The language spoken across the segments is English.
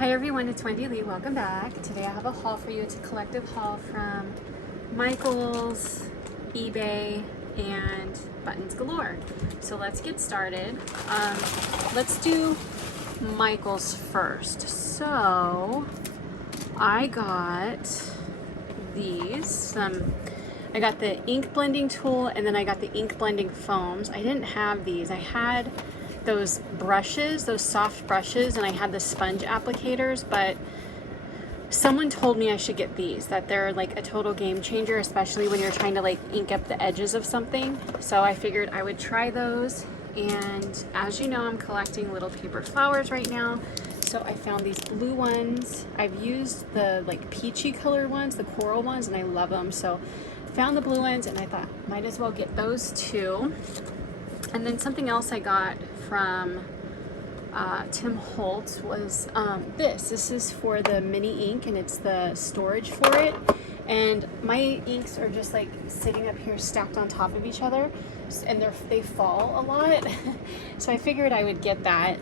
Hi everyone, it's Wendy Lee. Welcome back. Today I have a haul for you. It's a collective haul from Michaels, eBay, and Buttons Galore. So let's get started. Let's do Michaels first. So I got these. I got the ink blending tool, and then I got the ink blending foams. I didn't have these. I had those brushes, those soft brushes, and I had the sponge applicators, but someone told me I should get these, that they're like a total game changer, especially when you're trying to like ink up the edges of something. So I figured I would try those. And as you know, I'm collecting little paper flowers right now. So I found these blue ones. I've used the like peachy colored ones, the coral ones, and I love them. So found the blue ones and I thought might as well get those too. And then something else I got from Tim Holtz was this is for the mini ink, and it's the storage for it. And my inks are just like sitting up here stacked on top of each other, and they fall a lot. So I figured I would get that.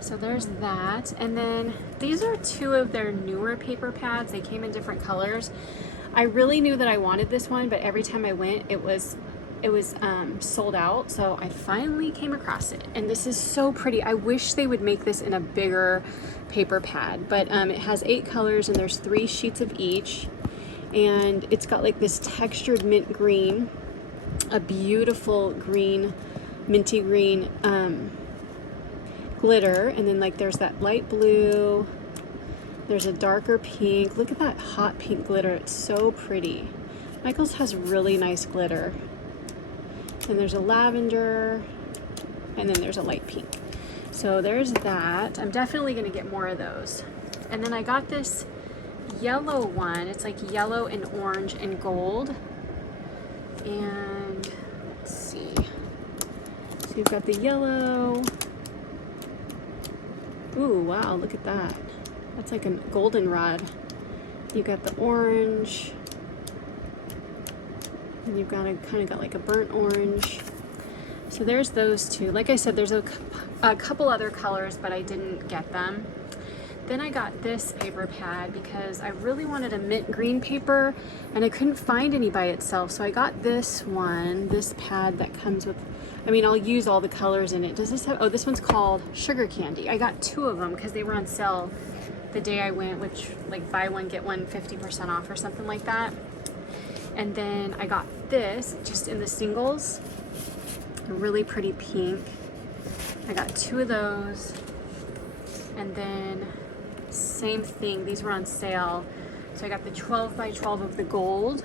So there's that. And then these are two of their newer paper pads. They came in different colors. I really knew that I wanted this one, but every time I went it was sold out. So I finally came across it, and this is so pretty. I wish they would make this in a bigger paper pad, but it has 8 colors and there's 3 sheets of each, and it's got like this textured mint green, a beautiful green, minty green glitter, and then like there's that light blue, there's a darker pink. Look at that hot pink glitter. It's so pretty. Michaels has really nice glitter. And there's a lavender, and then there's a light pink. So there's that. I'm definitely gonna get more of those. And then I got this yellow one. It's like yellow and orange and gold. And let's see. So you've got the yellow. Ooh, wow, look at that. That's like a goldenrod. You got the orange. And you've got kind of got like a burnt orange. So there's those two. Like I said, there's a couple other colors, but I didn't get them. Then I got this paper pad because I really wanted a mint green paper and I couldn't find any by itself. So I got this one, this pad that comes with, I mean, I'll use all the colors in it. Does this have, oh, this one's called Sugar Candy. I got 2 of them because they were on sale the day I went, which like buy one, get one 50% off or something like that. And then I got this just in the singles, a really pretty pink. I got 2 of those. And then same thing, these were on sale. So I got the 12 by 12 of the gold.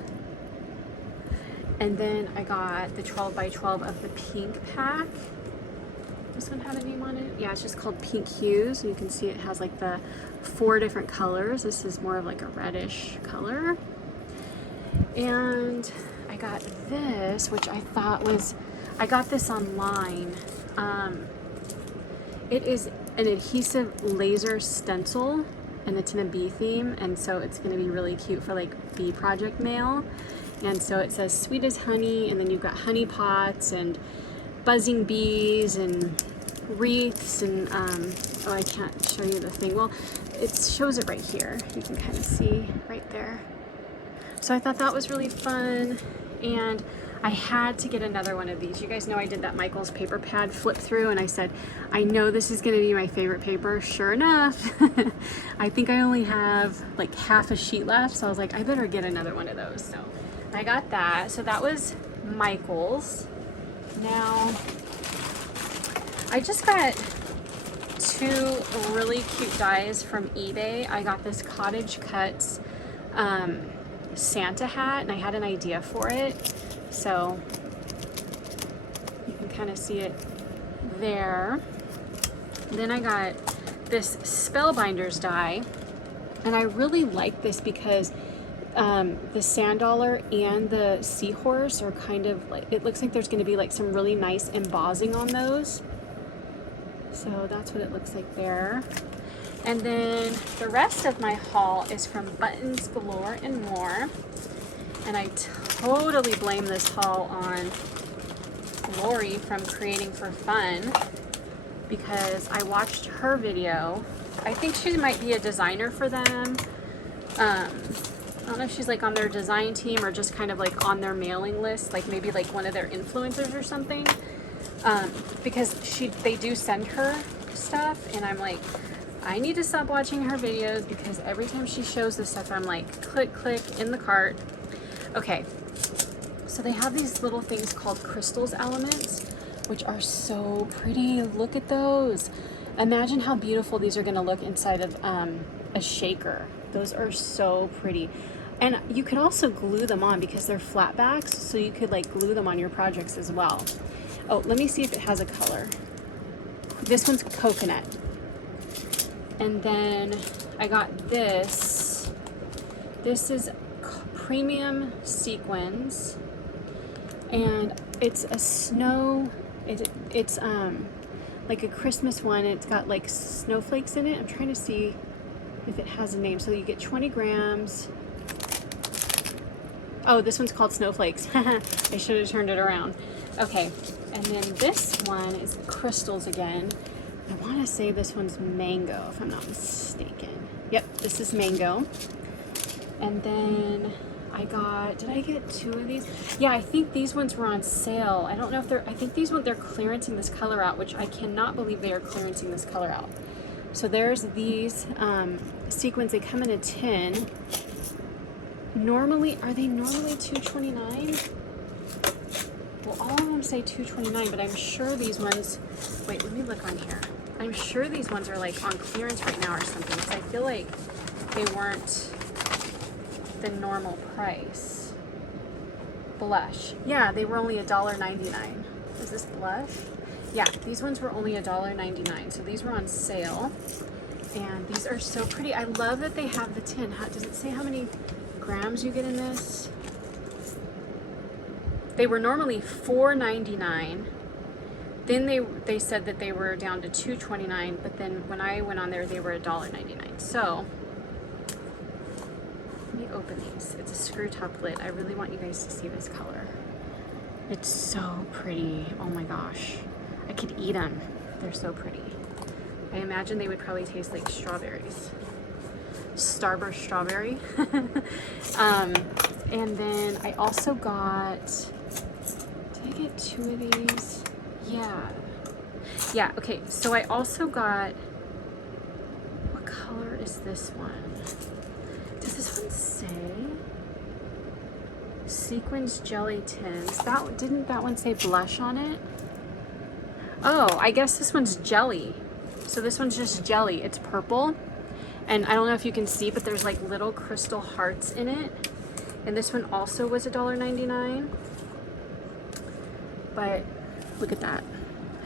And then I got the 12 by 12 of the pink pack. This one had a name on it? Yeah, it's just called Pink Hues. And you can see it has like the 4 different colors. This is more of like a reddish color. And I got this, which I thought was, I got this online. It is an adhesive laser stencil, and it's in a bee theme, and so it's going to be really cute for like bee project mail. And so it says sweet as honey, and then you've got honey pots and buzzing bees and wreaths, and oh, I can't show you the thing. Well, it shows it right here. You can kind of see right there. So I thought that was really fun, and I had to get another one of these. You guys know I did that Michaels paper pad flip through, and I said, I know this is gonna be my favorite paper. Sure enough, I think I only have like half a sheet left, so I was like, I better get another one of those. So I got that. So that was Michaels. Now, I just got 2 really cute dies from eBay. I got this Cottage Cuts Santa hat, and I had an idea for it, so you can kind of see it there. Then I got this Spellbinders die, and I really like this because the sand dollar and the seahorse are kind of like, it looks like there's going to be like some really nice embossing on those, so that's what it looks like there. And then the rest of my haul is from Buttons Galore and More. And I totally blame this haul on Lori from Creating for Fun, because I watched her video. I think she might be a designer for them. I don't know if she's like on their design team or just kind of like on their mailing list, like maybe like one of their influencers or something. Because they do send her stuff, and I'm like, I need to stop watching her videos because every time she shows this stuff, I'm like, click, click in the cart. Okay, so they have these little things called crystals elements, which are so pretty. Look at those. Imagine how beautiful these are going to look inside of a shaker. Those are so pretty. And you could also glue them on because they're flat backs, so you could like glue them on your projects as well. Oh, let me see if it has a color. This one's coconut. And then I got this. This is premium sequins, and it's a snow. It's like a Christmas one. It's got like snowflakes in it. I'm trying to see if it has a name. So you get 20 grams. Oh, this one's called snowflakes. I should have turned it around. Okay, and then this one is crystals again. I want to say this one's mango, if I'm not mistaken. Yep, this is mango. And then did I get 2 of these? Yeah, I think these ones were on sale. I don't know if I think they're clearancing this color out, which I cannot believe they are clearancing this color out. So there's these sequins. They come in a tin. Are they normally $2.29? Well, all of them say $2.29, but I'm sure these ones, wait, let me look on here. I'm sure these ones are like on clearance right now or something, because I feel like they weren't the normal price. Blush. Yeah, they were only $1.99. Is this blush? Yeah, these ones were only $1.99, so these were on sale. And these are so pretty. I love that they have the tin. Does it say how many grams you get in this? They were normally $4.99. Then they said that they were down to $2.29, but then when I went on there, they were $1.99. So let me open these. It's a screw top lid. I really want you guys to see this color. It's so pretty. Oh my gosh. I could eat them. They're so pretty. I imagine they would probably taste like strawberries. Starburst strawberry. And then I also got, did I get 2 of these? Yeah, okay, so I also got, what color is this one? Does this one say? Sequins jelly tins. Didn't that one say blush on it? Oh, I guess this one's jelly. So this one's just jelly. It's purple. And I don't know if you can see, but there's like little crystal hearts in it. And this one also was $1.99. But look at that.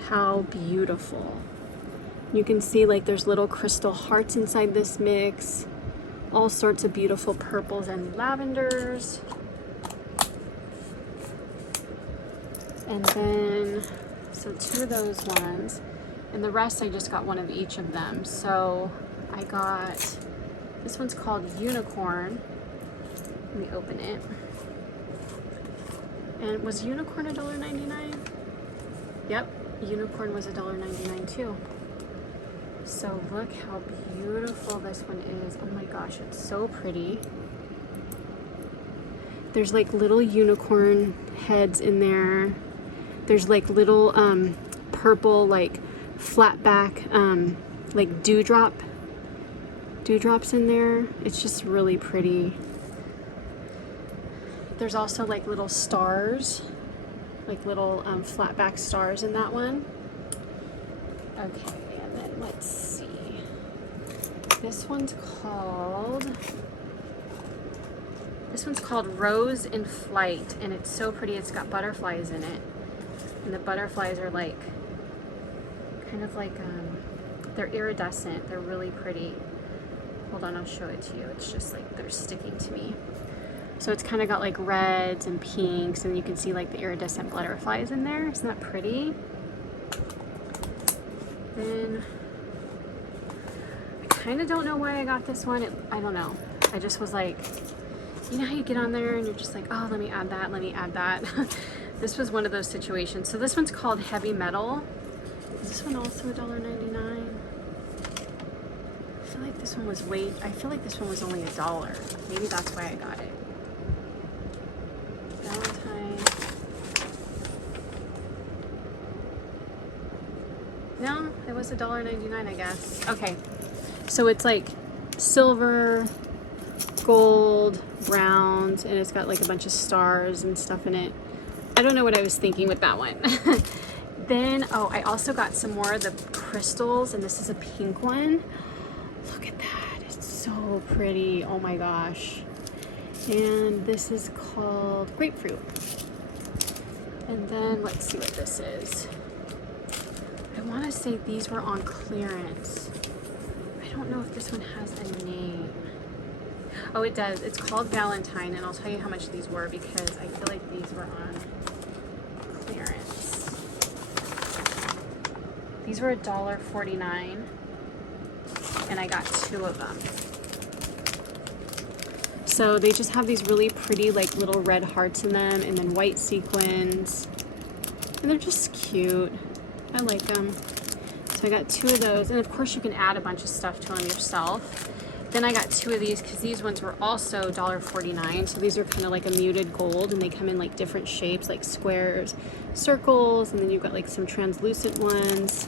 How beautiful. You can see like there's little crystal hearts inside this mix. All sorts of beautiful purples and lavenders. And then, so 2 of those ones. And the rest, I just got 1 of each of them. So I got, this one's called Unicorn. Let me open it. And was Unicorn $1.99? Yep, Unicorn was $1.99 too. So look how beautiful this one is. Oh my gosh, it's so pretty. There's like little unicorn heads in there. There's like little purple like flat back like dewdrops in there. It's just really pretty. There's also like little stars, like little flat back stars in that one. Okay, and then let's see. This one's called Rose in Flight, and it's so pretty. It's got butterflies in it, and the butterflies are like kind of like they're iridescent. They're really pretty. Hold on, I'll show it to you. It's just like they're sticking to me. So it's kind of got like reds and pinks, and you can see like the iridescent butterflies in there. Isn't that pretty? Then I kind of don't know why I got this one. I don't know. I just was like, you know how you get on there and you're just like, oh, let me add that, let me add that. This was one of those situations. So this one's called Heavy Metal, Is this one also $1.99? I feel like this one was I feel like this one was only $1. Maybe that's why I got it. Valentine. No, it was $1.99, I guess. Okay, so it's like silver, gold, browns, and it's got like a bunch of stars and stuff in it. I don't know what I was thinking with that one. Then, oh, I also got some more of the crystals, and this is a pink one. Look at that, it's so pretty, oh my gosh. And this is called grapefruit. And then, let's see what this is. I want to say these were on clearance. I don't know if this one has a name. Oh, it does. It's called Valentine, and I'll tell you how much these were because I feel like these were on clearance. These were $1.49, and I got 2 of them. So they just have these really pretty like little red hearts in them, and then white sequins, and they're just cute. I like them. So I got 2 of those, and of course you can add a bunch of stuff to them yourself. Then I got 2 of these because these ones were also $1.49. So these are kind of like a muted gold, and they come in like different shapes, like squares, circles, and then you've got like some translucent ones.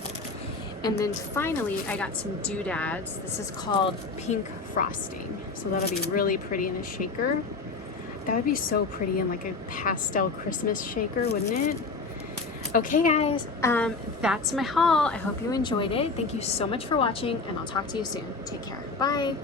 And then finally I got some doodads. This is called pink frosting. So that'll be really pretty in a shaker. That would be so pretty in like a pastel Christmas shaker, wouldn't it? Okay guys, that's my haul. I hope you enjoyed it. Thank you so much for watching, and I'll talk to you soon. Take care. Bye.